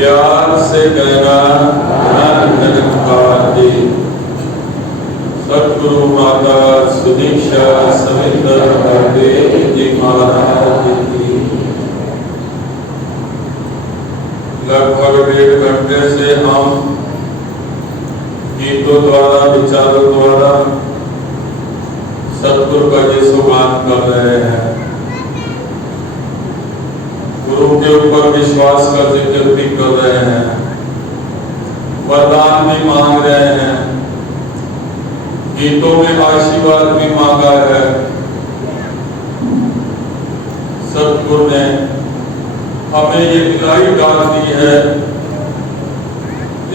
प्यार से कहना नमस्कार जी। सतगुरु माता सुदीक्षा सविंदर देव जी महाराज की लगभग 1.5 घंटे से हम गीतों द्वारा विचारों द्वारा सतगुरु का ये सुगान कर रहे हैं। गुरु के ऊपर विश्वास का जिक्र भी कर रहे हैं, वरदान भी मांग रहे हैं, गीतों में आशीर्वाद भी मांगा है। सतगुरु ने हमें ये दिलाई डाल दी है,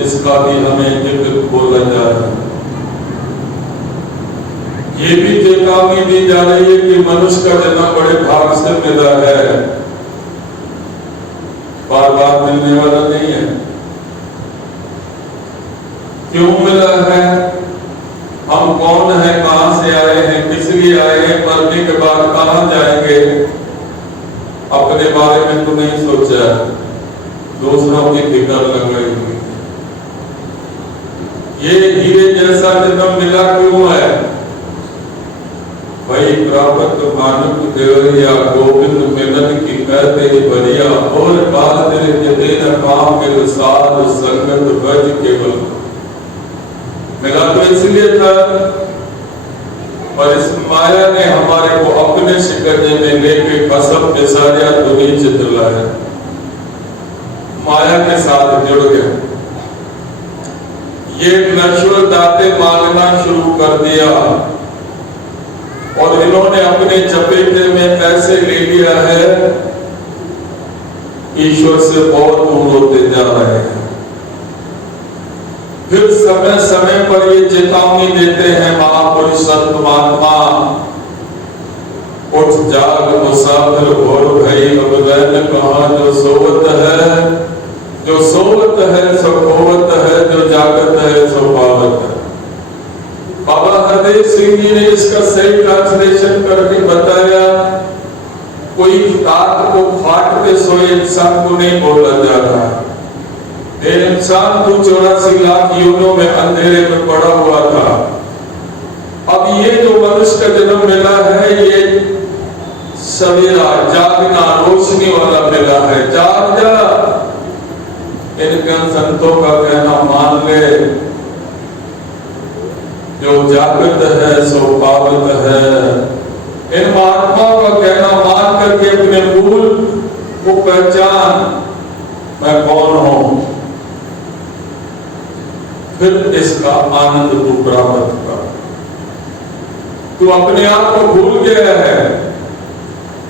इसका भी हमें जिक्र बोला जा रहा है। ये भी चेतावनी दी जा रही है कि मनुष्य का जन्म बड़े भाग से मिला है, बार बार मिलने वाला नहीं है। क्यों मिला है, हम कौन है, कहां से आए हैं, किस लिए आए हैं, मरने के बाद कहां जाएंगे, अपने बारे में तो नहीं सोचा, दूसरों की फिक्र लग रही हुई। ये हीरे जैसा जन्म मिला क्यों है भाई? प्राप्त मानुक देवरिया गोविंद मिलन की कहते बढ़िया, और बाल तेरे देन काम के साथ संगत बज केवल। मिला तो इसलिए था, पर इस माया ने हमारे को अपने शिकंजे में लेके कसम बेसारिया दुनिया चितला है, माया के साथ जुड़ गए। ये नश्वर दाते मांगना शुरू कर दिया और इन्होंने अपने चपेटे में ऐसे ले लिया है, ईश्वर से बहुत दूर होते जा रहे हैं। फिर समय समय पर ये चेतावनी देते हैं महापुरुष संत महात्मा, उठ जाग मुसाफिर भोर भई, अब वैन कहाँ जो सोवत है, जो सोवत है सो खोवत है, जो जागत है सो पावत है। बाबा हरदेव सिंह जी ने इसका सही ट्रांसलेशन करके बताया, कोई तात को फाटते सोए इंसान को नहीं बोला जा रहा। इंसान तो 84 लाख योनियों में अंधेरे में पड़ा हुआ था। अब ये जो मनुष्य का जन्म मिला है, ये सवेरा जागना रोशनी वाला मिला है। जाग जा, इनके संतों का कहना मान ले, जो जागृत है सो पावत है। इन महात्माओं का कहना मान करके अपने मूल को पहचान, मैं कौन हूं, फिर इसका आनंद तू प्राप्त कर। तू अपने आप को भूल गया है।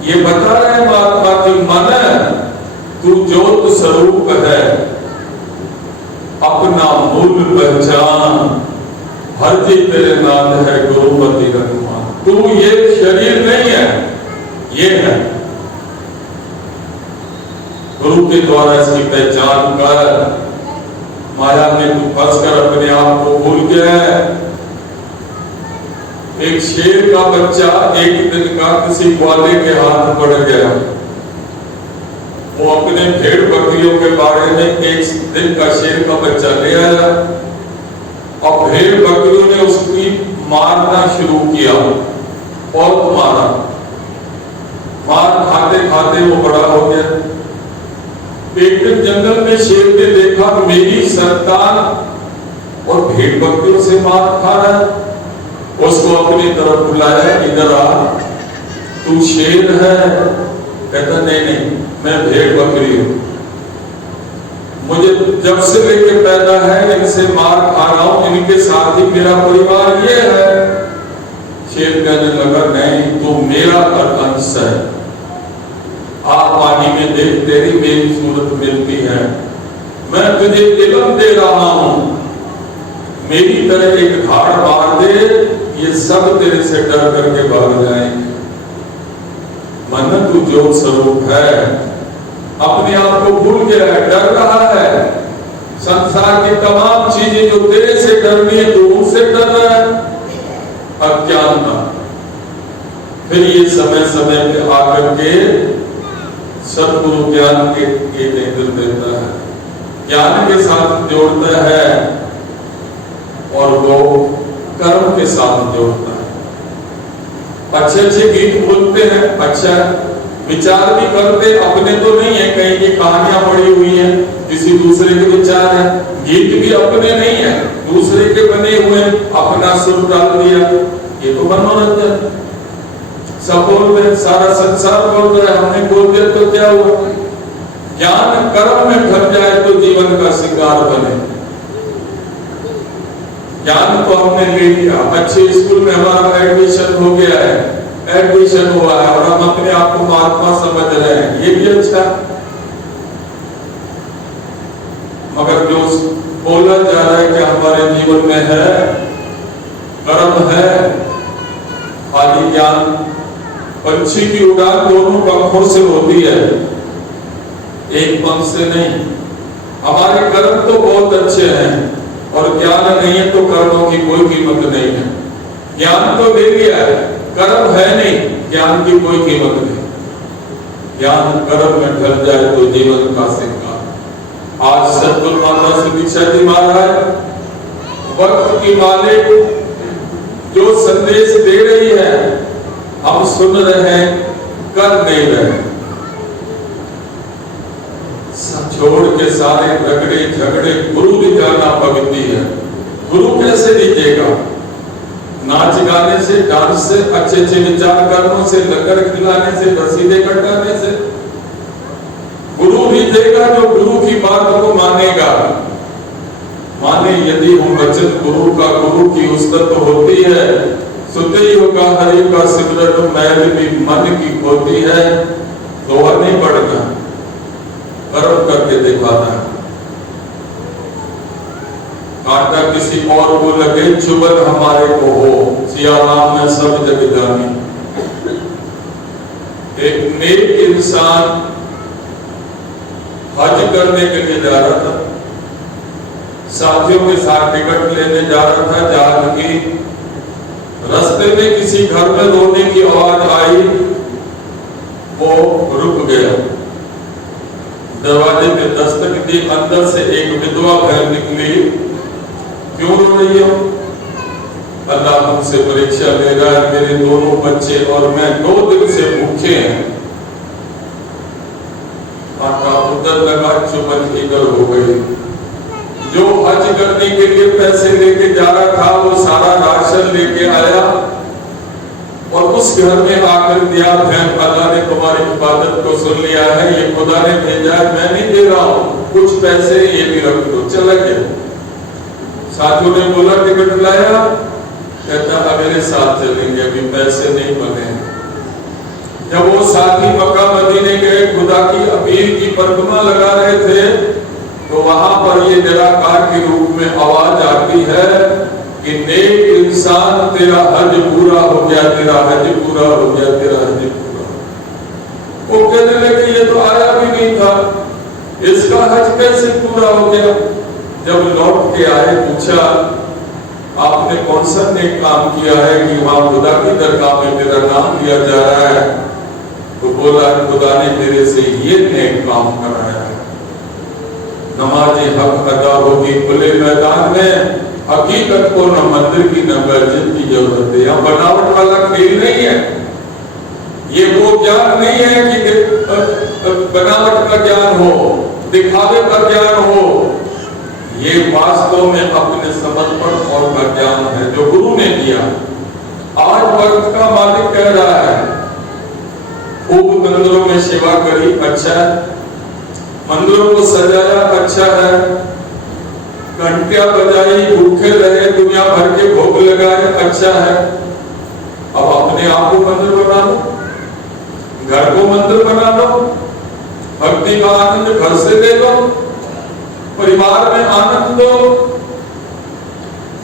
ये बता रहे महात्मा की मन, तू ज्योत स्वरूप है, अपना मूल पहचान। हर जी तेरे नाथ है गुरुपति रघुमान। तू ये शरीर नहीं है, ये है। गुरु के द्वारा इसकी पहचान कर। माया में तू फंस कर अपने आप को भूल गया है। एक शेर का बच्चा एक दिन का किसी ग्वाले के हाथ पड़ गया। वो अपने भेड़ बकरियों के बारे में एक दिन का शेर का बच्चा ले आया और भेड़ बकरियों ने उसकी मारना शुरू किया, बहुत मारा। मार खाते खाते वो बड़ा हो गया। एक दिन जंगल में शेर ने देखा मेरी संतान और भेड़ बकरियों से मार खा रहा है। उसको अपनी तरफ बुलाया, इधर आ, तू शेर है? कहता नहीं नहीं, मैं भेड़ बकरी हूं। मुझे जब से लेके पैदा है इनसे मार खा रहा हूं, इनके साथ ही मेरा परिवार ये है। शेर कहने लगा नहीं, तू मेरा अंश है। आप पानी में देख, तेरी मेरी सूरत मिलती है। मैं तुझे इल्म दे रहा हूं, मेरी तरह एक धाड़ मार दे, ये सब तेरे से डर करके भाग जाएंगे। मन तू ज्योत स्वरूप है, अपने आप को भूल गया है, डर रहा है। संसार की तमाम चीजें जो तेरे से डरनी है, तू उनसे डर रहा है, अज्ञानता। फिर ये समय समय पे आकर के सतगुरु ज्ञान के नेतृत्व देता है। ज्ञान के साथ जोड़ता है और वो कर्म के साथ जोड़ता है। अच्छे अच्छे गीत बोलते हैं, अच्छा विचार भी करते, अपने तो नहीं है, कहीं की कहानियां पड़ी हुई है, किसी दूसरे के विचार है, गीत भी अपने नहीं है, दूसरे के बने हुए, अपना सुर डाल दिया, ये तो मनोरंजन। सब बोल रहे, सारा संसार बोल रहा है, हमने बोल दिया तो क्या हुआ? ज्ञान कर्म में ढल जाए तो जीवन का श्रृंगार बने। ज्ञान तो हमने ले लिया, अच्छे स्कूल में हमारा एडमिशन हो गया है, एडमिशन हुआ है और हम अपने आप को महात्मा समझ रहे हैं, ये भी अच्छा। मगर जो बोला जा रहा है कि हमारे जीवन में है, कर्म है, खाली ज्ञान, पंछी की उड़ान दोनों पंखों से होती है, एक पंख से नहीं। हमारे कर्म तो बहुत अच्छे हैं और ज्ञान नहीं है तो कर्मों की कोई कीमत नहीं है। ज्ञान तो ले लिया है, कर्म है नहीं, ज्ञान की कोई कीमत नहीं। ज्ञान कर्म में ढल जाए तो जीवन का श्रृंगार। आज सतगुरु माता श्री दीक्षा जी महाराज वक्त की मालिक जो संदेश दे रही है, हम सुन रहे हैं, कर नहीं रहे। छोड़ के सारे रगड़े झगड़े, गुरु भी जाना पवित्र है। गुरु कैसे दीजिएगा? नाच गाने से, डांस से, अच्छे अच्छे विचार कर्मों से, लंगर खिलाने से, रसीदे कटाने से गुरु भी देगा जो गुरु की बात को मानेगा। माने यदि हम वचन गुरु का, गुरु की उस्तत होती है, सुते ही होगा हरि का सिमरन, मैल भी मन की होती है, दोहा नहीं पड़ता, कर्म करके दिखाना है। कांटा किसी और को लगे, चुभन हमारे को हो, सिया राम में सब जग जानी। एक नेक इंसान हज करने के लिए जा रहा था, साथियों के साथ टिकट लेने जा रहा था जहाज की। रास्ते में किसी घर में रोने की आवाज आई, वो रुक गया, दरवाजे पे दस्तक दी, अंदर से एक विधवा बहन निकली। क्यों रो रही हो? अल्लाह हमसे परीक्षा ले रहा है, मेरे दोनों बच्चे और मैं 2 दिन से भूखे हैं। आका उधर लगा, चुभन इधर हो गई। जो हज करने के लिए पैसे लेके जा रहा था, वो सारा राशन लेके आया और उस घर में आकर दिया, बहन अल्लाह ने तुम्हारी इबादत को सुन लिया है, ये खुदा ने भेजा है, मैं नहीं दे रहा हूँ, कुछ पैसे ये भी रख दो। चला गया। साथियों ने बोला टिकट लाया? कहता अगले साथ चलेंगे, अभी पैसे नहीं बने। जब वो साथी मक्का मदीने गए, खुदा की अपील की परिक्रमा लगा रहे थे, तो वहां पर ये निराकार के रूप में आवाज आती है कि नेक इंसान तेरा हज पूरा हो गया, तेरा हज पूरा हो गया, तेरा हज पूरा। वो कहने लगे ये तो आया भी नहीं था, इसका हज कैसे पूरा हो गया? जब लौट के आए, पूछा आपने कौन सा नेक काम किया है कि वहां खुदा की दरगाह में मेरा नाम लिया जा रहा है? तो बोला खुदा ने मेरे से ये नेक काम कराया है। नमाज़े हक अदा होगी खुले मैदान में, हकीकत को न मंदिर की न मस्जिद की जरूरत है। यहाँ बनावट वाला खेल नहीं है, ये वो ज्ञान नहीं है कि बनावट का ज्ञान हो, दिखावे का ज्ञान हो। ये वास्तव में अपने समर्पण और का ज्ञान है जो गुरु ने दिया। आज वक्त का मालिक कह रहा है, खूब मंदिरों में सेवा करी, अच्छा है, मंदिरों को सजाया, अच्छा है, घंटियां बजाई, भूखे रहे, दुनिया भर के भोग लगाए, अच्छा है। अब अपने आप को मंदिर बना लो, घर को मंदिर बना लो, भक्ति का आनंद घर से ले लो, परिवार में आनंद दो।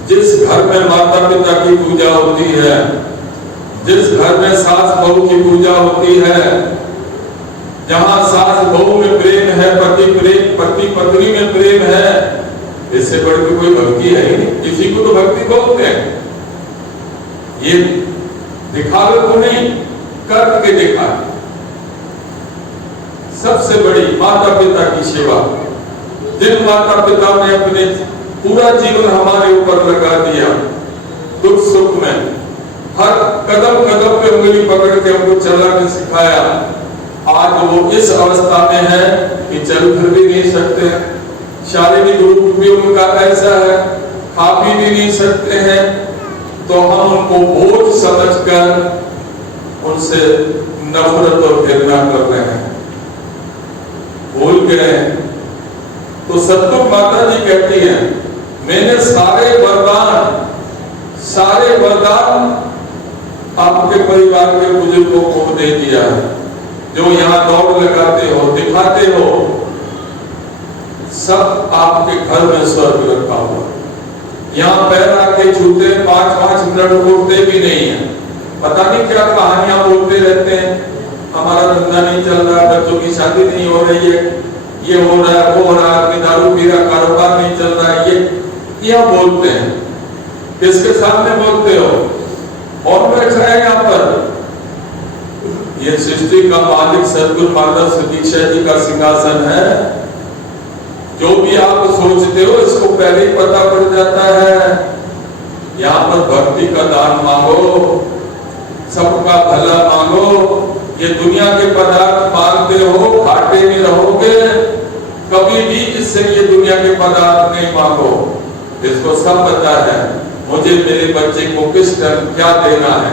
जिस घर में माता पिता की पूजा होती है, जिस घर में सास बहू की पूजा होती है, जहां सास बहू में प्रेम है, पति पत्नी में प्रेम है, इससे बढ़ के कोई भक्ति है ही नहीं। किसी को तो भक्ति बोलते हैं, ये दिखावे को नहीं, कर के दिखा। सबसे बड़ी माता पिता की सेवा, जिन माता पिता ने अपने पूरा जीवन हमारे ऊपर लगा दिया, दुख सुख में हर कदम कदम पे उंगली पकड़ के हमको चलना सिखाया, आज वो इस अवस्था में है कि चल फिर भी नहीं सकते, शारीरिक रूप भी उनका ऐसा है, खा पी भी नहीं सकते हैं, तो हम उनको बोझ समझकर उनसे नफरत और घृणा कर रहे हैं, भूल गए। तो सतगुरु माता जी कहती हैं, मैंने सारे वरदान आपके परिवार के बुजुर्गों को दे दिया है, जो यहाँ दौड़ लगाते हो, दिखाते हो, सब आपके घर में स्वर्ग रखा हुआ। यहाँ पैर आके छूते 5-5 मिनट उठते भी नहीं है, पता नहीं क्या कहानियां बोलते रहते हैं, हमारा धंधा नहीं चल रहा, बच्चों की शादी नहीं हो रही है, ये हो रहा है, वो हो रहा है, दारू पी रहा, कारोबार नहीं चल रहा है, ये बोलते हैं। किसके सामने बोलते हो? और बैठा है यहाँ पर, ये सृष्टि का मालिक सतगुरु माता सुदीक्षा जी का सिंहासन है। जो भी आप सोचते हो इसको पहले ही पता पड़ जाता है। यहाँ पर भक्ति का दान मांगो, सबका भला मांगो, ये दुनिया के पदार्थ मांगते हो, घाटे में रहोगे, कभी भी इससे ये दुनिया के पदार्थ नहीं मांगो। इसको सब पता है मुझे मेरे बच्चे को किस टाइम क्या देना है,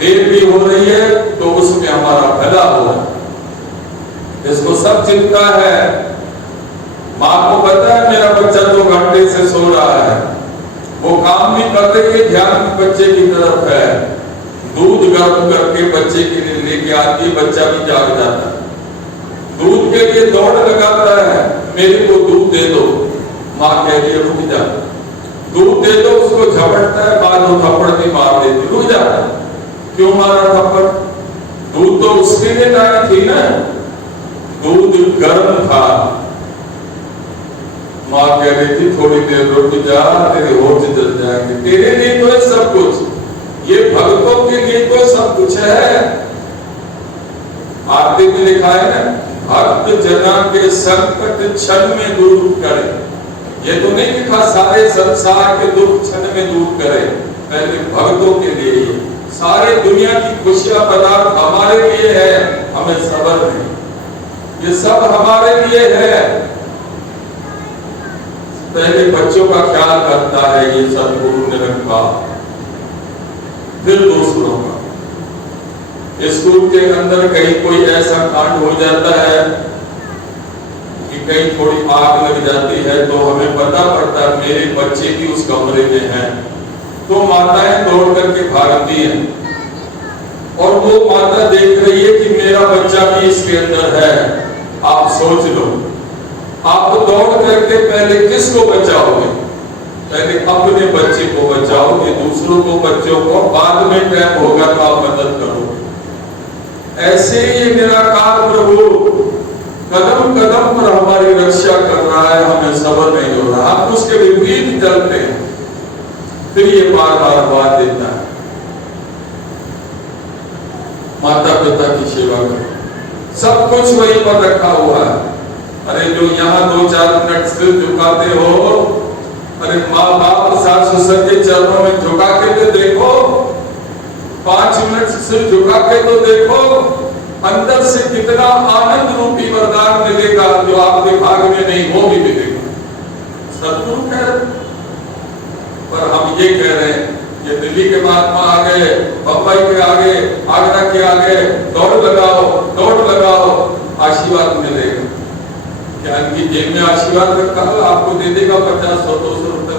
देर भी हो रही है तो उसमें हमारा भला हो, इसको सब चिंता है। माँ को पता है मेरा बच्चा 2 घंटे से सो रहा है, वो काम नहीं करते कि ध्यान बच्चे की तरफ है, दूध गर्म करके बच्चे के लिए लेके आती, बच्चा भी जाग जाता है, दूध के लिए दौड़ लगाता है, मेरे को दूध दे दो। माँ कह रही है रुक जा, दूध दे दो, उसको झपटता है, बाद में थप्पड़ भी मार देती, रुक जा। क्यों मारा थप्पड़? दूध तो उसके लिए लाई थी ना, दूध गर्म था। माँ कह रही थी थोड़ी देर रुक जा, तेरे होश जल जाएंगे, तेरे लिए तो है सब कुछ, ये भक्तों के लिए तो सब कुछ है। आरती में लिखा है ना, भक्त जना के संकट क्षण में दूर करे। ये तो नहीं लिखा सारे संसार के दुख क्षण में दूर करे, पहले भक्तों के लिए ही। सारे दुनिया की खुशियां पदार्थ हमारे लिए है, हमें सब्र नहीं, ये सब हमारे लिए है। पहले बच्चों का ख्याल करता है ये सतगुरु निरंकार, फिर दूसरों का। स्कूल के अंदर कहीं कोई ऐसा कांड हो जाता है कि कहीं थोड़ी आग लग जाती है, तो हमें पता पड़ता है मेरे बच्चे भी उस कमरे में है, तो माताएं दौड़ करके भागती हैं, और वो माता देख रही है कि मेरा बच्चा भी इसके अंदर है। आप सोच लो, आप दौड़ करके पहले किसको बचाओगे? पहले अपने बच्चे को बचाओगे, दूसरों को बच्चों को बाद में टाइम होगा तो आप मदद करो। ऐसे ही निराकार प्रभु कदम कदम पर हमारी रक्षा कर रहा है, हमें सब्र नहीं हो रहा, हम उसके विपरीत चलते हैं, फिर ये बार बार बात देता है। माता पिता की सेवा करो, सब कुछ वहीं पर रखा हुआ है। अरे जो यहाँ 2-4 मिनट सिर झुकाते हो, अरे माँ बाप सास ससुर के चरणों में झुका के तो देखो, 5 मिनट सिर झुका के तो देखो, अंदर से कितना आनंद रूपी वरदान मिलेगा जो आपके भाग्य में नहीं वो भी मिलेगा। सतगुरु कह रहे, पर हम ये कह रहे हैं ये दिल्ली के महात्मा आ गए, बम्बई के आगे, आगरा के आगे, दौड़ लगाओ, आशीर्वाद मिलेगा। क्या इनकी जेब में आशीर्वाद रखा है? आपको दे देगा 50-100-200 रुपए,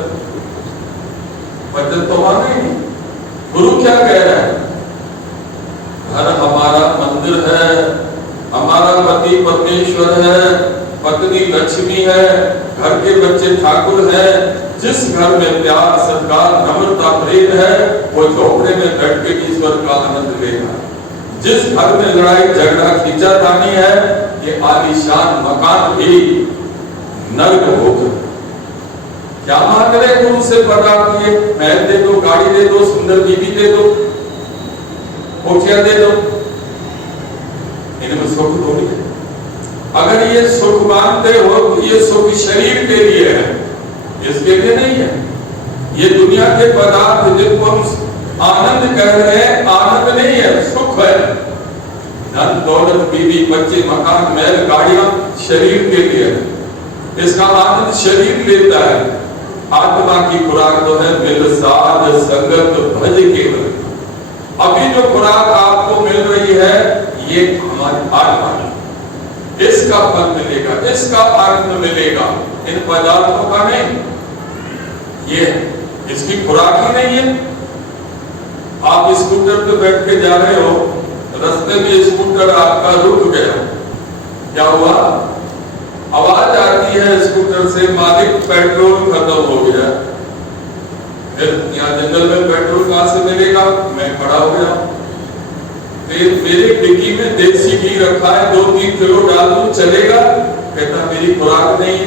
बचत तो वहां नहीं। गुरु क्या कह रहा है? घर हमारा मंदिर है, हमारा पति परमेश्वर है, पत्नी लक्ष्मी है, घर के बच्चे ठाकुर है। जिस घर में प्यार सत्कार नम्रता प्रेम है, वो झोपड़े में बैठ के ईश्वर का आनंद लेगा। जिस घर में लड़ाई झगड़ा खींचातानी है, ये आलीशान मकान भी नर्क होगा। क्या मांग रहे गुरु से? बर्दाश्त किए, महल दे दो, गाड़ी दे दो, सुंदर बीवी दे दो, कोठिया दे दो, इनमें सुख थोड़ी है। अगर ये सुख मानते हो तो ये सुख शरीर के लिए है, इसके लिए नहीं है। ये दुनिया के पदार्थ जिनको हम आनंद कह रहे हैं, आनंद नहीं है, सुख है। धन दौलत बीवी बच्चे मकान महल गाड़ियां शरीर के लिए है, इसका आनंद शरीर लेता है। आत्मा की खुराक तो है मिल साध संगत भज केवल। अभी जो खुराक आपको मिल रही है ये हमारी आत्मा है, इसका फल मिलेगा, इसका आनंद मिलेगा, इन पदार्थों का नहीं। ये इसकी खुराक ही नहीं है। आप स्कूटर पे बैठ के जा रहे हो, रास्ते में स्कूटर आपका रुक गया, क्या हुआ? आवाज आती है स्कूटर से, मालिक पेट्रोल खत्म हो गया। फिर यहाँ जंगल में पेट्रोल कहां से मिलेगा? मैं खड़ा हो गया, मेरे डिग्गी में देसी घी रखा है, 2-3 किलो डाल दूं चलेगा? कहता मेरी खुराक नहीं है।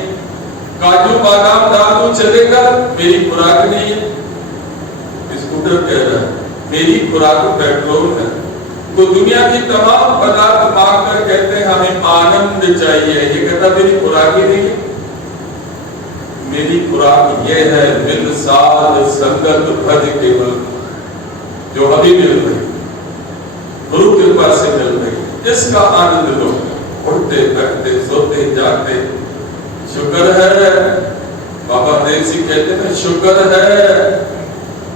काजू बादाम डाल दूं चलेगा? मेरी खुराक नहीं है। स्कूटर कह रहा है मेरी खुराक पेट्रोल है। तो दुनिया की तमाम पदार्थ मांग कर कहते हैं हमें आनंद चाहिए, ये कहता मेरी खुराक ही नहीं है। मेरी खुराक ये है मिल साध संगत भज केवल, जो अभी मिल रही, गुरु कृपा से मिल रही, इसका आनंद लो। उठते बैठते सोते जागते शुक्र है। बाबा देव सिंह कहते हैं शुक्र है,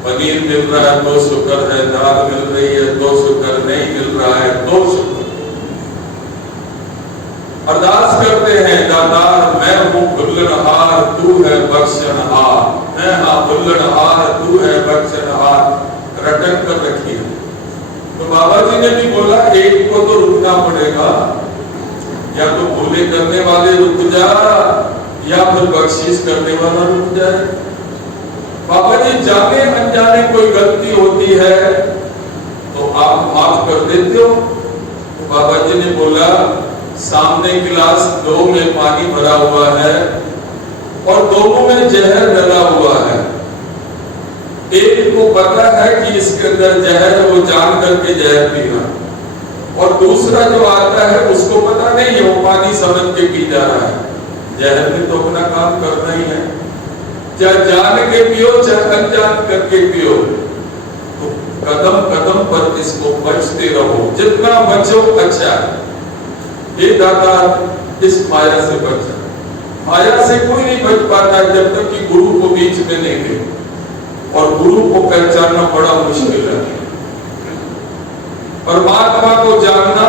पनीर मिल रहा है तो शुक्र है, दाल मिल रही है तो शुक्र, नहीं मिल रहा है तो शुक्र। अरदास करते हैं दातार मैं हूँ भुल्लनहार, तू है बख्शनहार। मैं हाँ भुल्लनहार, तू है बख्शनहार, रटन कर रखी है। तो बाबा जी ने भी बोला एक को तो रुकना पड़ेगा, या तो भूले करने वाले रुक जा, या फिर बख्शीश करने वाला रुक जाए। बाबा जी जाने अनजाने कोई गलती होती है तो आप माफ कर देते हो। तो बाबा जी ने बोला सामने गिलास 2 में पानी भरा हुआ है और दोनों में जहर डला हुआ है। एक को पता है कि इसके अंदर जहर है, वो जान करके जहर पी रहा, और दूसरा जो आता है उसको पता नहीं है, वो पानी समझ के पी जा रहा है। जहर ने तो अपना काम करना ही है, चाहे जान के पियो चाहे अनजान करके पियो। तो कदम कदम पर इसको बचते रहो, जितना बचो अच्छा है। ये दाता इस माया से बचा। माया से कोई नहीं बच पाता जब तक कि गुरु को बीच में नहीं ले, और गुरु को पहचानना बड़ा मुश्किल है। परमात्मा को जानना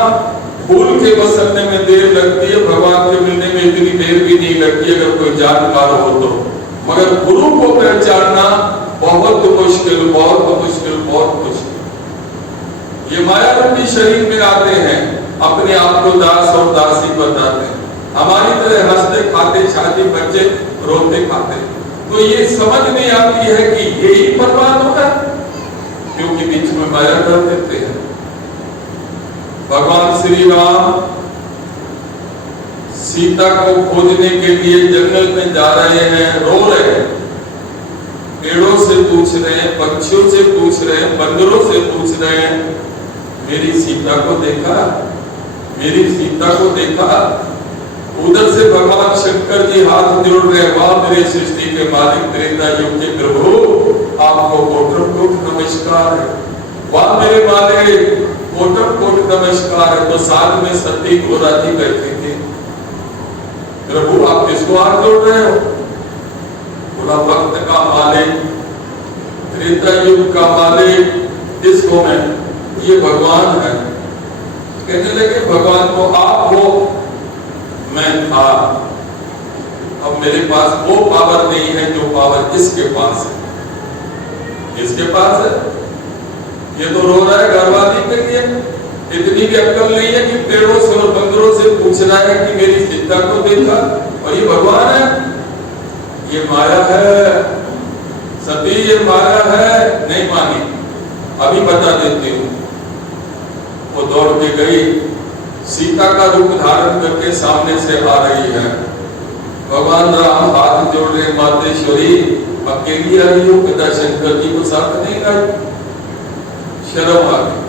फूल के बसरने में देर लगती है, भगवान के मिलने में इतनी देर भी नहीं लगती अगर कोई जानकार हो तो। मगर गुरु को पहचानना बहुत मुश्किल, बहुत मुश्किल, बहुत मुश्किल। ये माया रूपी शरीर में आते हैं, अपने आप को दास और दासी बताते हैं, हमारी तरह हंसते खाते छाते बच्चे रोते खाते। तो ये समझ नहीं आती है कि यही परमात्मा है, क्योंकि बीच में माया कर देते हैं। भगवान श्री राम सीता को खोजने के लिए जंगल में जा रहे हैं, रो रहे हैं, पेड़ों से पूछ रहे हैं, पक्षियों से पूछ रहे हैं, बंदरों से पूछ रहे हैं, मेरी सीता को देखा, मेरी सीता को देखा। उधर से भगवान शंकर जी हाथ जोड़ रहे हैं, वाह मेरे सृष्टि के मालिक त्रेता युग के प्रभु, आपको कोटि कोटि नमस्कार है। वाह मेरे मालिक कोटि कोटि नमस्कार है। तो साथ में सती घोड़ा जी बैठे थे। प्रभु आप किसको हाथ जोड़ रहे हो? बोला वक्त का मालिक, त्रेता युग का मालिक, इसको मैं, ये भगवान है। कहने लगे भगवान को आप हो, मैं था, अब मेरे पास वो पावर नहीं है जो पावर इसके पास है। इसके पास है, ये तो रो रहा है घरवाली के लिए, इतनी भी अक्ल नहीं है कि पेड़ों से और बंदरों से पूछ रहा है कि मेरी सीता को देखा, और ये भगवान है। ये माया है सती, ये माया है। नहीं मानी, अभी बता देती हूँ। वो दौड़ के गई, सीता का रूप धारण करके सामने से आ रही है। भगवान राम हाथ जोड़ रहे, मातेश्वरी अकेली आ रही हो, पिता शंकर जी को साथ नहीं लाई। शर्म आ गई,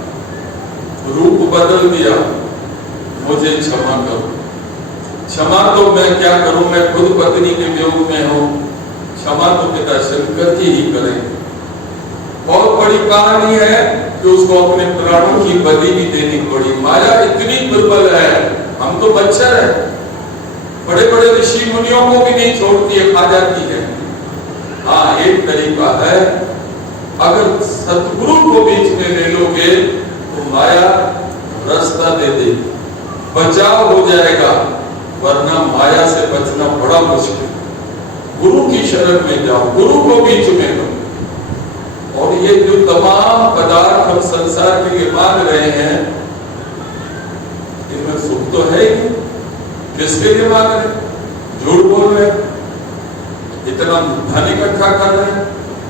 रूप बदल दिया, मुझे क्षमा करो। क्षमा तो मैं क्या करूं, मैं खुद पत्नी के वियोग में हूं, क्षमा तो पिता शंकर जी ही करें। बहुत बड़ी कहानी है कि उसको अपने प्राणों की बलि भी देनी पड़ी। माया इतनी दुर्बल है, हम तो बच्चे हैं, बड़े बड़े ऋषि मुनियों को भी नहीं छोड़ती है, खा जाती है। हाँ, एक तरीका है, अगर सतगुरु को बीच में ले लोगे तो माया रास्ता दे देगी, बचाव हो जाएगा, वरना माया से बचना बड़ा मुश्किल। गुरु की शरण में जाओ, गुरु को बीच में लो। और ये जो तमाम पदार्थ हम संसार के लिए मांग रहे हैं, इनमें सुख तो है ही, किसके लिए मांग रहे हैं? झूठ बोल रहे हैं, इतना धन इकट्ठा कर रहे हैं,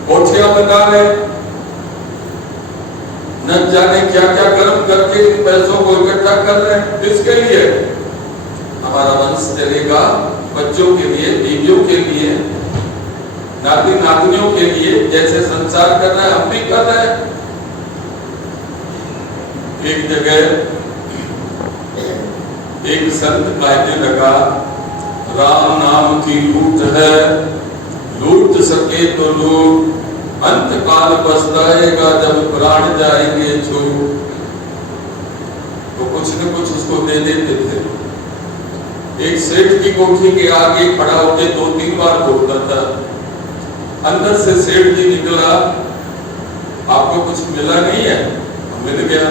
कोठियां बना रहे हैं, न जाने क्या क्या कर्म करके इन पैसों को इकट्ठा कर रहे हैं, किसके लिए? हमारा वंश चलेगा, बच्चों के लिए, बीवियों के लिए, नाती नातनियों के लिए, जैसे संसार कर रहे हैं हम भी कर रहे हैं। एक जगह एक संत कहने लगा, राम नाम की लूट है, लूट सके तो लूट, अंत काल पछताएगा जब प्राण जाएंगे छूट। तो कुछ न कुछ उसको दे देते थे। एक सेठ की कोठी के आगे खड़ा होकर 2-3 बार बोलता था। अंदर से सेठ जी निकला, आपको कुछ मिला नहीं है? मिल गया।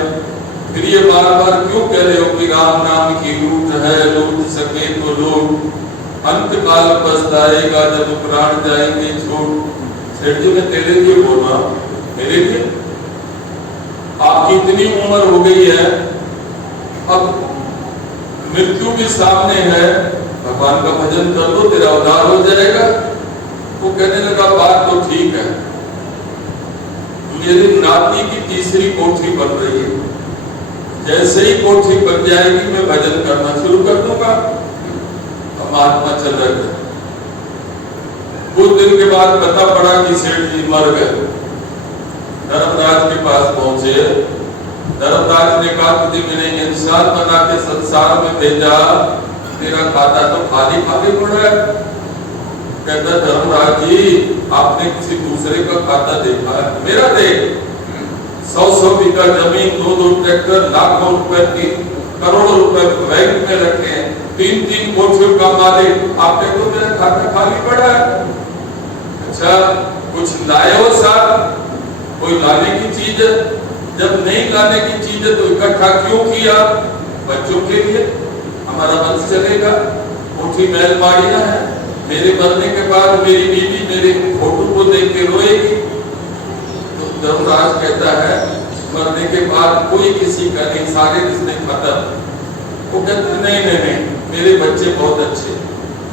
फिर ये बार बार क्यों कह रहे हो कि राम नाम की लूट है, लूट सके तो लूट, अंत काल पछताएगा जब प्राण जाएंगे छूट। सेठ जी ने तेरे लिए बोला, मेरे लिए? आपकी इतनी उम्र हो गई है, अब मृत्यु भी सामने है, भगवान का भजन कर लो, तेरा उद्धार हो जाएगा। वो कहने लगा, बात तो ठीक है, मेरी नाती की तीसरी कोठी बन रही है, जैसे ही कोठी बन जाएगी मैं भजन करना शुरू कर दूंगा। महात्मा चल रहे। कुछ दिन के बाद पता पड़ा कि सेठ जी मर गए। धर्मराज के पास पहुंचे। धर्मराज ने कहा, तुझे मैंने इंसान बना के संसार में भेजा, तेरा खाता तो खाली खाली पड़ा है। कहता, धर्मराज जी आपने किसी दूसरे का खाता देखा है? मेरा देख, 100 बीघा जमीन, 2 ट्रैक्टर, लाखों रुपए की, करोड़ों रुपए बैंक में रखे हैं, 3 कोठियों का मालिक, आपने तो मेरा खाता खाली पड़ा है। अच्छा, कुछ लाए हो साथ? कोई लाने की चीज है? जब नहीं लाने की चीज है तो इकट्ठा क्यों किया? बच्चों के लिए, हमारा वंश चलेगा, कोठी महल माड़ियां है, मेरे मरने के बाद मेरी बीवी मेरे फोटो को देख के रोएगी। तो धर्मराज कहता है, मरने के बाद कोई किसी का नहीं, सारे रिश्ते खत्म। वो कहते नहीं, मेरे बच्चे बहुत अच्छे,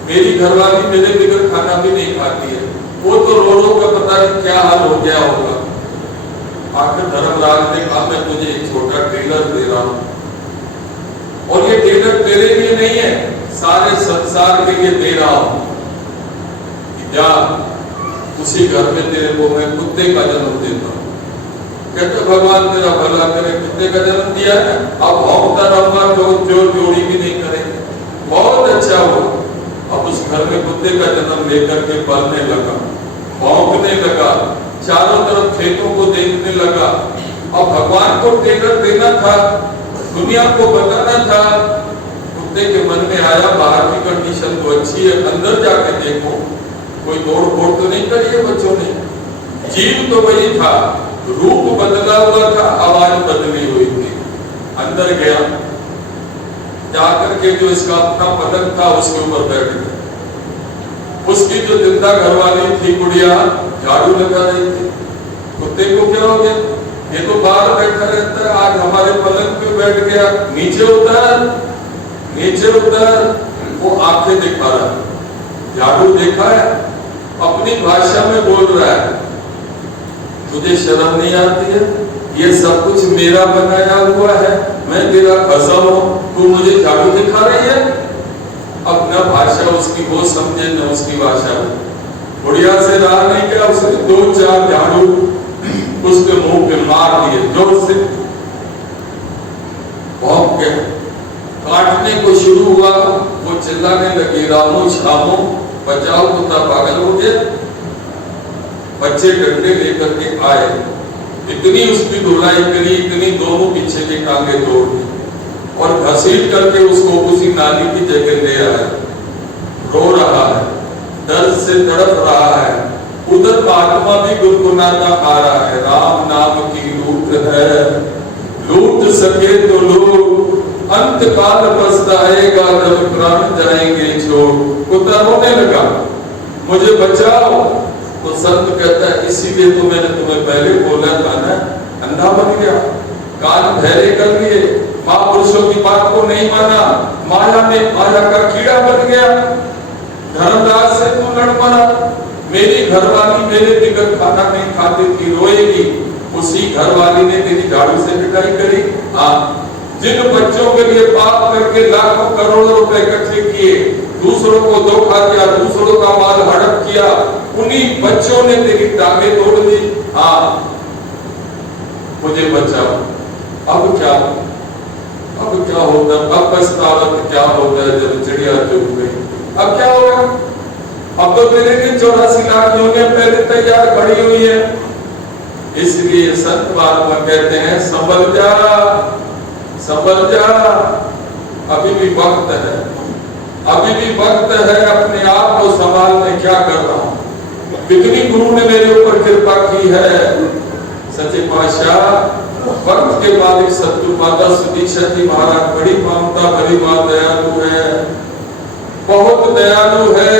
मेरी घरवाली मेरे बगैर खाना भी नहीं खाती है, वो तो रो रो का पता नहीं क्या हाल हो गया होगा। आखिर धर्मराज ने कहा, मैं तुझे एक छोटा टेलर दे रहा हूं, और ये टेलर तेरे लिए नहीं है, सारे संसार के लिए दे रहा हूं। जा, उसी घर में तेरे को मैं कुत्ते का जन्म देता हूं। कहते, भगवान तेरा भला करे, कुत्ते का जन्म दिया है, अब भौंकता रहूंगा जो जोड़ी भी नहीं करे। बहुत अच्छा हो। अब उस घर में कुत्ते का जन्म लेकर के पलने लगा, भौंकने लगा, चारों तरफ खेतों को देखने लगा। अब भगवान को टेलर देना था, दुनिया को बताना था। कुत्ते के मन में आया, बाहर की कंडीशन तो अच्छी है, अंदर जाके देखो, कोई तोड़ फोड़ तो नहीं करी है बच्चों ने। जीव तो वही था, रूप बदला हुआ था, आवाज बदली हुई थी। अंदर गया, जाकर के जो इसका अपना पलंग था उसके ऊपर बैठ गया। उसकी जो जिंदा घरवाली थी गुड़िया, झाड़ू लगा रही थी। कुत्ते को क्या हो गया? ये तो बाहर बैठा रहता है, आज हमारे पलंग पे बैठ गया। नीचे उतर, नीचे उतर। वो आंखें दिखा रहा है, झाड़ू देखा है, अपनी भाषा में बोल रहा है, तुझे शर्म नहीं आती है? ये सब कुछ मेरा बनाया हुआ है, मैं तेरा कसम हूं, तू मुझे झाड़ू दिखा रही है? अब न भाषा उसकी वो समझे न उसकी भाषा। बुढ़िया से रहा नहीं क्या, उसने 2-4 झाड़ू उसके मुंह पे मार दिए जोर से। भौंक के काटने को शुरू हुआ। वो चिल्लाने लगी, रामो श्यामो बचाओ, कुत्ता पागल हो गया। बच्चे डंडे लेकर के आए, इतनी उसकी धुलाई करी, इतनी दोनों पीछे की टांगे तोड़ दी और घसीट करके उसको उसी नाली की जगह ले आए। रो रहा है, दर्द से तड़प रहा है, उधर आत्मा भी गुनगुनाता आ रहा है, राम नाम की लूट है, लूट सके तो लोग, अंत काल पछताएगा जब प्राण जाएंगे छोड़। कुत्ता रोने लगा, मुझे बचाओ। तो संत कहता है, इसीलिए तो मैंने तुम्हें पहले बोला था ना, अंधा बन गया, कान बहरे कर लिए, महापुरुषों की बात को नहीं माना, माया में माया का कीड़ा बन गया, धर्मराज से तू लड़ पड़ा। मेरी घरवाली मेरे बिगड़ खाना नहीं खाती थी, रोएगी, उसी घरवाली ने तेरी झाड़ू से पिटाई करी। जिन बच्चों के लिए पाप करके लाखों करोड़ों रुपए इकट्ठे किए, दूसरों को धोखा दिया, दूसरों का माल हड़प किया, उन्हीं बच्चों ने तेरी टांगे तोड़ दी। मुझे बचाओ। अब क्या होता, अब पछतावा क्या होता है जब चिड़िया चुग गई। अब क्या होगा? अब तो तेरे लिए 84 लाख योनियां पहले तैयार खड़ी हुई है। इसलिए संत महात्मा कहते हैं, संभल जा, संभल जा, अभी भी वक्त है, अभी भी वक्त है, अपने आप को संभालने। क्या कर रहा हूं? कितनी गुरु ने मेरे ऊपर कृपा की है। सच्चे पातशाह वक्त के मालिक सतगुरु माता सुदीक्षा जी महाराज बड़ी ममता भरी बात, दयालु है, बहुत दयालु है।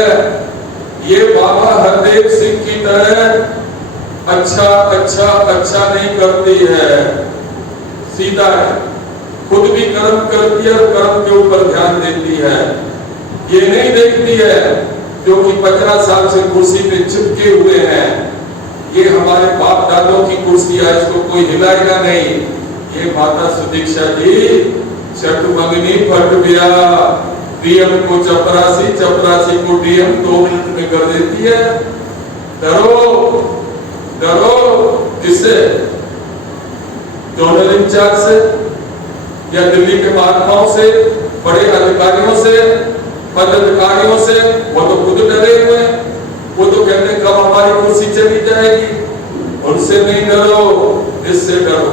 ये बाबा हरदेव सिंह की तरह अच्छा अच्छा अच्छा नहीं करती है, सीधा है, खुद भी कर्म करती है और कर्म के ऊपर ध्यान देती है। ये नहीं देखती है क्योंकि 50 साल से कुर्सी पे चिपके हुए हैं, ये हमारे बाप दादों की कुर्सी है, इसको कोई हिलाएगा नहीं। ये माता सुदीक्षा जी चटमंगनी फट गया, डीएम को चपरासी, चपरासी को डीएम 2 मिनट में कर देती है। डरो डरो किससे? जोनल इंचार्ज से या दिल्ली के महात्माओं से, बड़े अधिकारियों से, पदाधिकारियों से? वो तो खुद डरे हुए हैं, वो तो कहते हैं कब हमारी कुर्सी चली जाएगी। उनसे नहीं डरो, इससे डरो,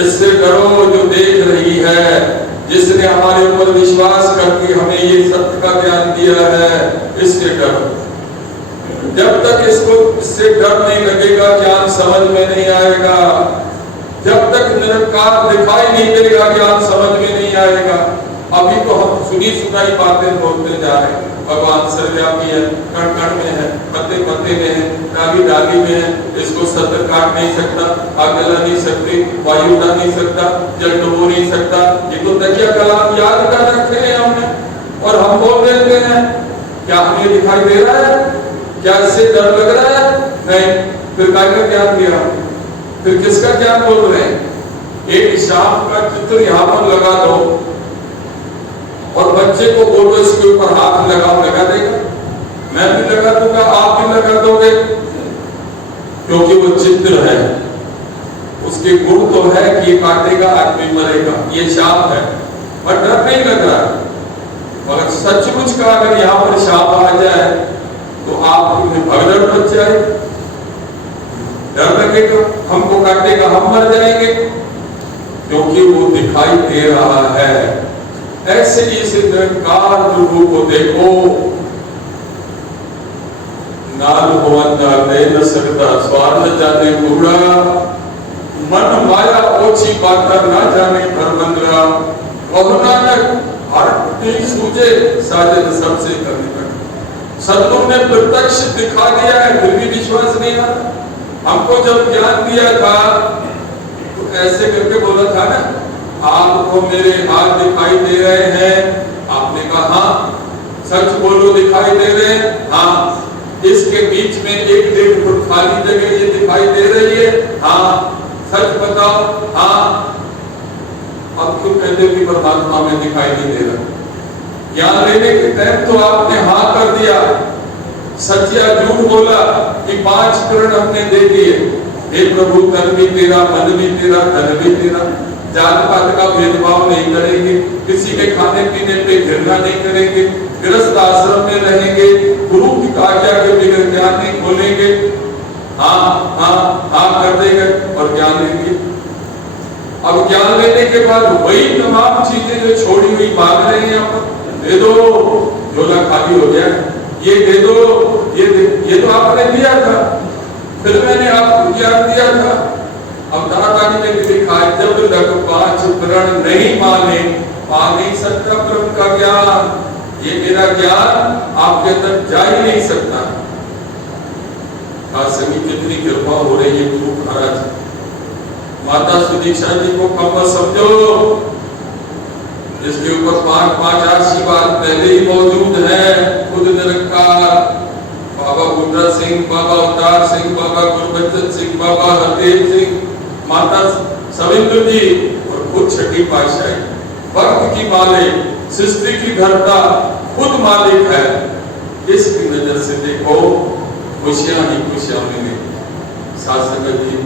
इससे डरो जो देख रही है, जिसने हमारे ऊपर विश्वास करके हमें ये सत्य का ज्ञान दिया है, इससे डरो। जब तक इससे डर नहीं लगेगा, ज्ञान समझ में नहीं आएगा। जब तक निरंकार दिखाई नहीं देगा, ज्ञान समझ में नहीं आएगा। अभी तो हम सुनी सुनाई बातें बोलते जा रहे हैं, भगवान सर्वव्यापी है, कण कण में है, पत्ते पत्ते में है, डाली डाली में है, इसको सत्य काट नहीं सकता, आग जला नहीं सकती, वायु उड़ा नहीं सकता, जल डुबो नहीं सकता। ये तो तकिया कलाम याद कर रखे हैं हमने, और हम बोल देते हैं। क्या हमें दिखाई दे रहा है? क्या इससे डर लग रहा है? नहीं। फिर काय का ज्ञान दिया, फिर किसका ज्ञान बोल रहे हैं? एक शाम का चित्र यहाँ पर लगा दो और बच्चे को बोलो इसके ऊपर हाथ लगाओ, लगा देगा? मैं भी लगा दूंगा, आप भी लगा दोगे, क्योंकि वो चित्र है, उसके गुण तो है कि ये काटेगा आदमी मरेगा, ये शाप है, और डर नहीं लग रहा। मगर सचमुच का अगर यहाँ पर शाप आ जाए तो आप भगदड़ मच जाए, डर लगेगा, हमको काटेगा, हम मर जाएंगे, क्योंकि वो दिखाई दे रहा है। ऐसे ही इस निरंकार प्रभु को देखो, नाल भवन दे न सकता स्वार्थ जाने बूढ़ा, मन माया ओछी पाता ना जाने भरबंदरा। और नानक हर नहीं सूझे साजन सबसे करने लगे। सतगुरु ने प्रत्यक्ष दिखा दिया है, फिर भी विश्वास नहीं आता। हमको जब ज्ञान दिया था तो ऐसे करके बोला था ना, आपको मेरे हाथ दिखाई दे रहे हैं? आपने कहा हाँ। सच बोलो, दिखाई दे रहे हैं? हाँ। इसके बीच में 1-1.5 फुट खाली जगह ये दिखाई दे रही है? हाँ। सच बताओ? हाँ। अब क्यों कहते कि परमात्मा में दिखाई नहीं दे रहा? ज्ञान लेने के टाइम तो आपने हाँ कर दिया, सच या झूठ बोला कि 5 करोड़ हमने दे दिए। हे प्रभु, तन भी तेरा, मन भी तेरा, धन भी तेरा, जात पात का भेदभाव नहीं करेंगे, किसी के खाने पीने पे घृणा नहीं करेंगे, गृहस्थ आश्रम में रहेंगे, गुरु की आज्ञा के बिना ज्ञान नहीं खोलेंगे, हाँ हाँ हाँ कर देंगे और ज्ञान लेंगे। अब ज्ञान लेने के बाद वही तमाम चीजें जो छोड़ी हुई मांग रहे हैं, आप दे दो, झोला खाली हो गया, ये दे दो, ये तो आपने दिया था, फिर मैंने आपको ज्ञान दिया था। अब दादाजी ने भी लिखा है, जब तक 5 प्रण नहीं माने पा नहीं सकता ब्रह्म का ज्ञान। ये मेरा ज्ञान आपके अंदर जा ही नहीं सकता। सभी कितनी कृपा हो रही है गुरु महाराज। माता सुदीक्षा जी को कम समझो, जिसके ऊपर 5 आशीर्वाद पहले ही मौजूद है, खुद निरंकार बाबा बुड्ढा सिंह, बाबा अवतार सिंह, बाबा गुरबचन सिंह, बाबा हरदेव सिंह, माता सविंद्र जी और खुद छठी पातशाही। भक्त की मालिक, सृष्टि की धरता, खुद मालिक है। इसकी नजर से देखो, खुशियां ही खुशियां मिली। शासक जी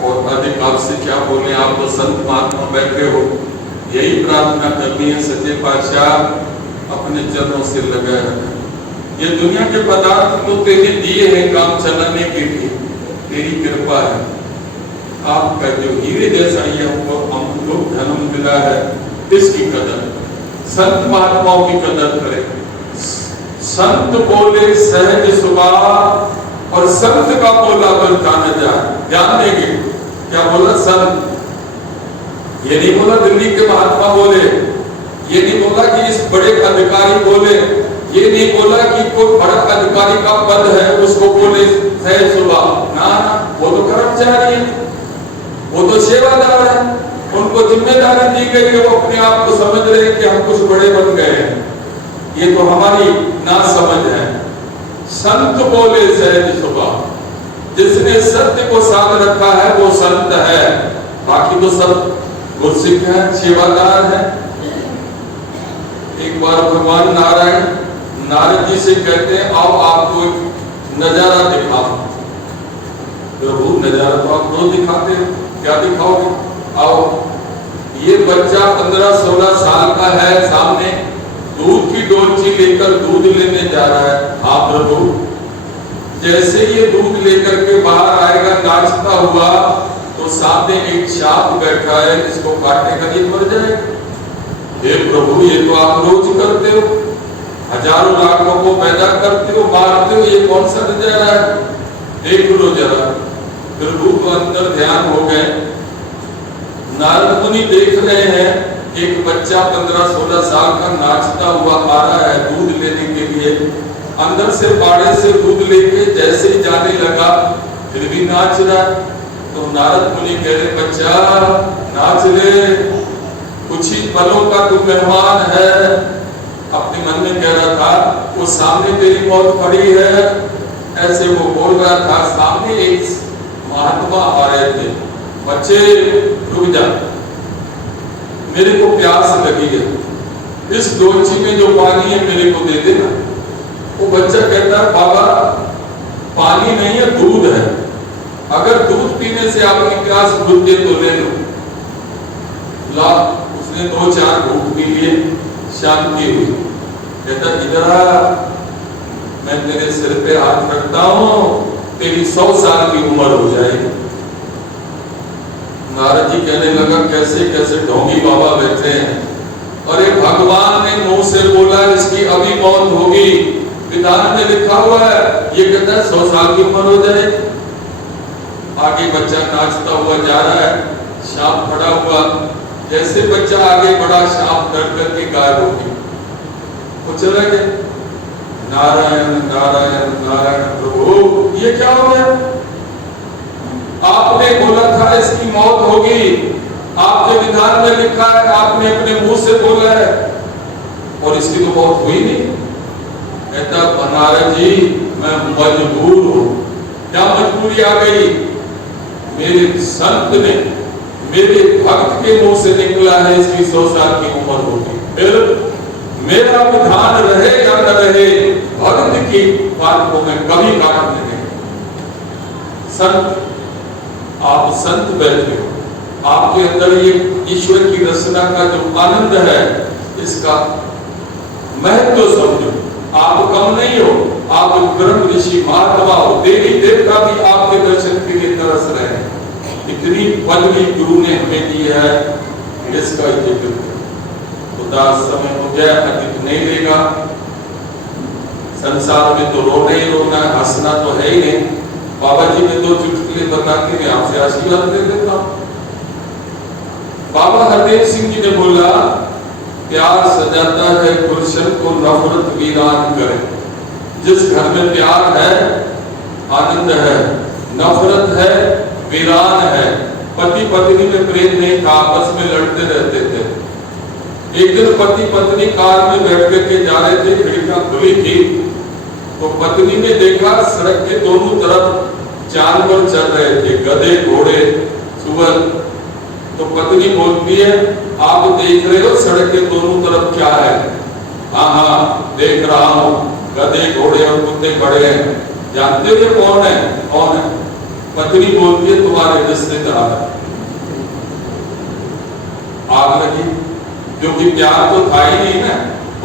और अधिक आपसे क्या बोले, आप तो संत महात्मा बैठे हो, यही प्रार्थना करनी है सच्चे पातशाह अपने चरणों से लगाए रखा। ये दुनिया के पदार्थ तो तेरे दिए हैं काम चलाने के लिए, तेरी कृपा है। आपका जो हीरे जैसा ये हम लोग जन्म मिला है, इसकी कदर संत महात्माओं की कदर करें। संत बोले सहज सुभाव और संत का बोला बनता न जाए। ध्यान देंगे क्या बोला संत, ये नहीं बोला दिल्ली के महात्मा बोले, ये नहीं बोला कि इस बड़े अधिकारी बोले, ये नहीं बोला कि कोई बड़ा अधिकारी का पद है उसको बोले सहज सुभाव। ना, वो तो कर्मचारी है, वो तो सेवादार है, उनको जिम्मेदारी दी गई है, वो अपने आप को समझ रहे हैं कि हम कुछ बड़े बन गए हैं। ये तो हमारी ना समझ है। संत बोले सहज सुभाव, जिसने सत्य को साथ रखा है वो संत है, बाकी तो सब गुरसिख है, सेवादार है। एक बार भगवान नारायण नारद जी से कहते हैं, आओ आपको एक नजारा दिखाओ। प्रभु नजारा तो आप रोज दिखाते हो, क्या दिखाओगे? आओ। ये बच्चा 15-16 साल का है, सामने दूध की डोलची लेकर दूध लेने जा रहा है। हाँ प्रभु, जैसे ये दूध लेकर के बाहर आएगा नाचता हुआ, तो सामने एक सांप बैठा है, इसको काटने का नहीं मर जाएगा। हे प्रभु, ये तो आप रोज करते हो, हजारों लाखों को पैदा करते हो, मारते हो, ये कौन सा नजारा है? देख लो जरा। प्रभु को अंदर ध्यान हो गए। नारद मुनि देख रहे हैं, एक बच्चा 15-16 साल का नाचता हुआ आ रहा है दूध लेने के लिए। अंदर से बाड़े से दूध लेके जैसे ही जाने लगा, फिर भी नाच रहा। तो नारद मुनि कह रहे, बच्चा नाच ले, कुछ ही पलों का तू मेहमान है। अपने मन में कह रहा था, वो सामने तेरी मौत खड़ी है, ऐसे वो बोल रहा था। सामने एक महात्मा आ रहे थे, बच्चे रुक जा, मेरे को प्यास लगी है, इस डोलची में जो पानी है मेरे को दे देना। वो बच्चा कहता है, बाबा पानी नहीं है, दूध है, अगर दूध पीने से आपकी प्यास बुझे तो ले लो। ला, उसने 2-4 घूंट पी लिए, शांति हुई। कहता, इधर आ, मैं तेरे सिर पे हाथ रखता हूं, तेरी 100 साल की उम्र हो जाएगी। नारद जी कहने लगा, कैसे कैसे ढोंगी बाबा बैठे हैं। अरे भगवान ने मुंह से बोला इसकी अभी मौत होगी, विधान में लिखा हुआ है, ये कहता है 100 साल की उम्र हो जाएगी। आगे बच्चा नाचता हुआ जा रहा है, सांप खड़ा हुआ, जैसे बच्चा आगे बढ़ा, सांप डर करके गायब हो गया। वो चला गया। नारायण नारायण नारायण, प्रभु ये क्या हो गया? आपने बोला था इसकी मौत होगी, आपके विधान में लिखा है, आपने अपने मुंह से बोला है, और इसकी तो मौत हुई नहीं। कहता, नारद जी मैं मजबूर हूं। क्या मजबूरी आ गई? मेरे संत ने, मेरे भक्त के मुंह से निकला है इसकी 100 साल की उम्र होगी। फिर मेरा विधान रहे या न रहे, भक्त की बात को मैं कभी काट नहीं। संत, आप संत बैठे हो, आपके अंदर ये ईश्वर की रचना का जो आनंद है, इसका महत्व समझो। आप कम नहीं हो, आप ब्रह्म ऋषि महात्मा हो, देवी देवता भी आपके दर्शन के लिए तरस रहे हैं। इतनी पदवी गुरु ने हमें दी है, इसका जिक्र उदास समय हो गया, अधिक नहीं लेगा। संसार में तो रोना ही रोना है, हंसना तो है ही नहीं। बाबा जी ने दो चुटकुले बता के मैं आपसे आशीर्वाद दे देता हूं। बाबा हरदेव सिंह जी ने बोला, प्यार सजाता है गुलशन को, नफरत वीरान करे। जिस घर में प्यार है, आनंद है, नफरत है, वीरान है। पति पत्नी में प्रेम नहीं था, आपस में लड़ते रहते थे। एक दिन पति पत्नी कार में बैठ करके जा रहे थे, खिड़कियां खुली थी, तो पत्नी ने देखा सड़क के दोनों तरफ जानवर चल रहे थे, गधे, घोड़े, सुअर। तो पत्नी बोलती है, आप देख रहे हो सड़क के दोनों तरफ क्या है? हाँ देख रहा हूँ, गधे, घोड़े और कुत्ते खड़े हैं। जानते हो कौन है? कौन है? पत्नी बोलती है, तुम्हारे रिश्तेदार। आग लगी, क्योंकि प्यार तो था ही नहीं ना।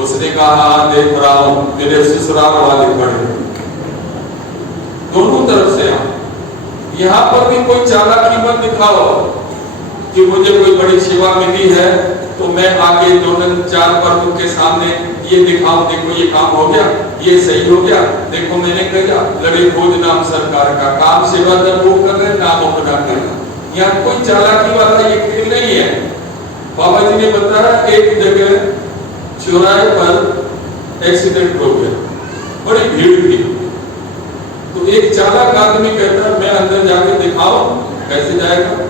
उसने कहा, हाँ देख रहा हूं, मेरे ससुराल वाले खड़े दोनों तरफ से। यहाँ पर भी कोई चालाकी मत दिखाओ कि मुझे कोई बड़ी सेवा मिली है तो मैं आगे दोनों चार वर्गों के सामने ये दिखाऊं, देखो ये काम हो गया, ये सही हो गया, देखो मैंने किया। लड़े खोज नाम सरकार का काम, सेवा जब वो कर रहे, नाम अपना करना। यहाँ कोई चालाकी वाला ये खेल नहीं है। बाबा जी ने बताया, एक जगह चौराहे पर एक्सीडेंट हो गया, बड़ी भीड़ थी। तो एक चालाक आदमी कहता है, मैं अंदर जाके दिखाऊं, कैसे जाएगा?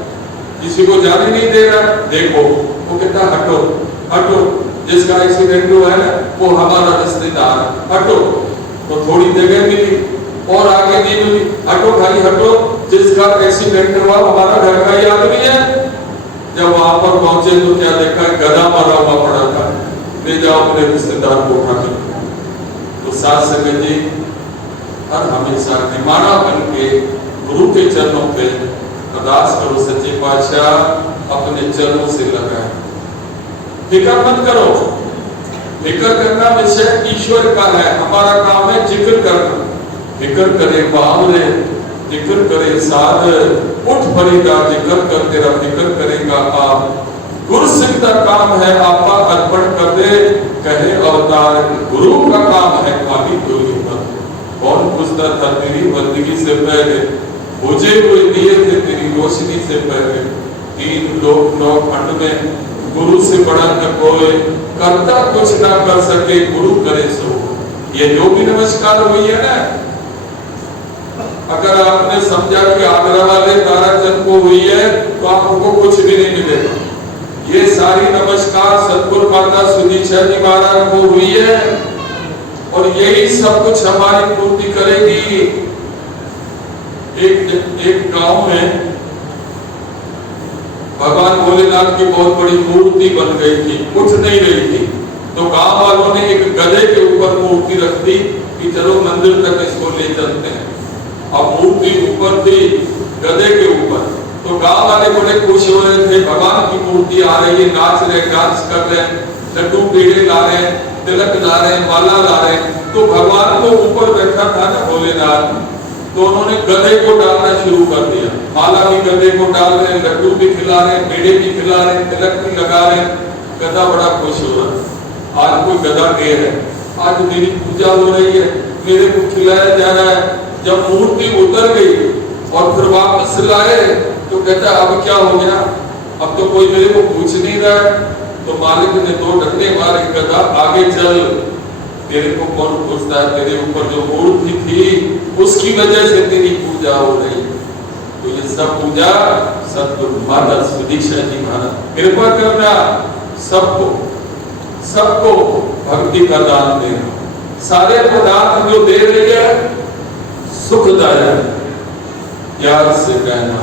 किसी को जाने नहीं दे रहा। देखो, वो कहता हटो हटो, जिसका एक्सीडेंट हुआ है ना वो हमारा रिश्तेदार, हटो। तो थोड़ी जगह मिली और आगे नहीं मिली, हटो भाई हटो, जिसका एक्सीडेंट हुआ हमारा घर का ही आदमी है। जब वहां पर पहुंचे तो क्या देखा, गधा मरा हुआ पड़ा था। ले जाओ अपने रिश्तेदार को उठा के। तो साथ संगत जी, हर हमेशा निमाणा बन के गुरु के चरणों पे अरदास करो, सच्चे पातशाह अपने चरणों से लगाए। फिक्र मत करो, फिक्र करना विषय ईश्वर का है, हमारा काम है जिक्र करना। फिक्र करे बावले, जिक्र करे साध, उठ पड़ेगा जिक्र कर, तेरा फिक्र करेगा आप। गुरु सिंह का काम है आपा अर्पण कर दे, कहे अवतार गुरु का काम है खाली डोली पर। कौन पूछता था तेरी बंदगी से पहले, बुझे हुए दिए थे तेरी रोशनी से पहले। तीन लोक नौ खंड में गुरु से बड़ा न कोई, करता कुछ ना कर सके गुरु करे सो। ये जो भी नमस्कार हुई है ना, अगर आपने समझा कि आगरा वाले ताराचंद को हुई है तो आपको कुछ भी नहीं मिलेगा। ये सारी नमस्कार सतगुरु माता सुदीक्षा जी महाराज को हुई है और यही सब कुछ हमारी पूर्ति करेगी। एक गांव में भगवान भोलेनाथ की बहुत बड़ी मूर्ति बन गई थी, उठ नहीं रही थी। तो गांव वालों ने एक गधे के ऊपर मूर्ति रख दी कि चलो मंदिर तक इसको ले चलते हैं। अब मूर्ति ऊपर थी, गधे के ऊपर। तो गांव वाले बड़े खुश हो रहे थे, भगवान की मूर्ति आ रही है, नाच रहे, डांस कर रहे, लड्डू पेड़े ला रहे, तिलक ला रहे, माला ला रहे। तो भगवान तो ऊपर बैठा था ना भोलेनाथ, तो उन्होंने गधे को डालना शुरू कर दिया। माला भी गधे को डाल रहे, लड्डू भी खिला रहे, पेड़े भी खिला रहे, तिलक भी लगा रहे। गधा बड़ा खुश हो रहा, आज कोई गधा गए है, आज मेरी पूजा हो रही है, मेरे को खिलाया जा रहा है। जब मूर्ति उतर गई और फिर वापस लाए तो कहता अब क्या हो गया, अब तो कोई मेरे को पूछ नहीं रहा है। तो मालिक ने दो डंडे मारे, गधा आगे चल, तेरे को कौन पूछता है, तेरे ऊपर जो मूर्ति थी उसकी वजह से तेरी पूजा हो रही है। तो ये सब पूजा सतगुरु माता सुदीक्षा जी महाराज कृपा करना, सबको भक्ति का दान देना। सारे पदार्थ जो दे रही है सुखदायक, याद से कहना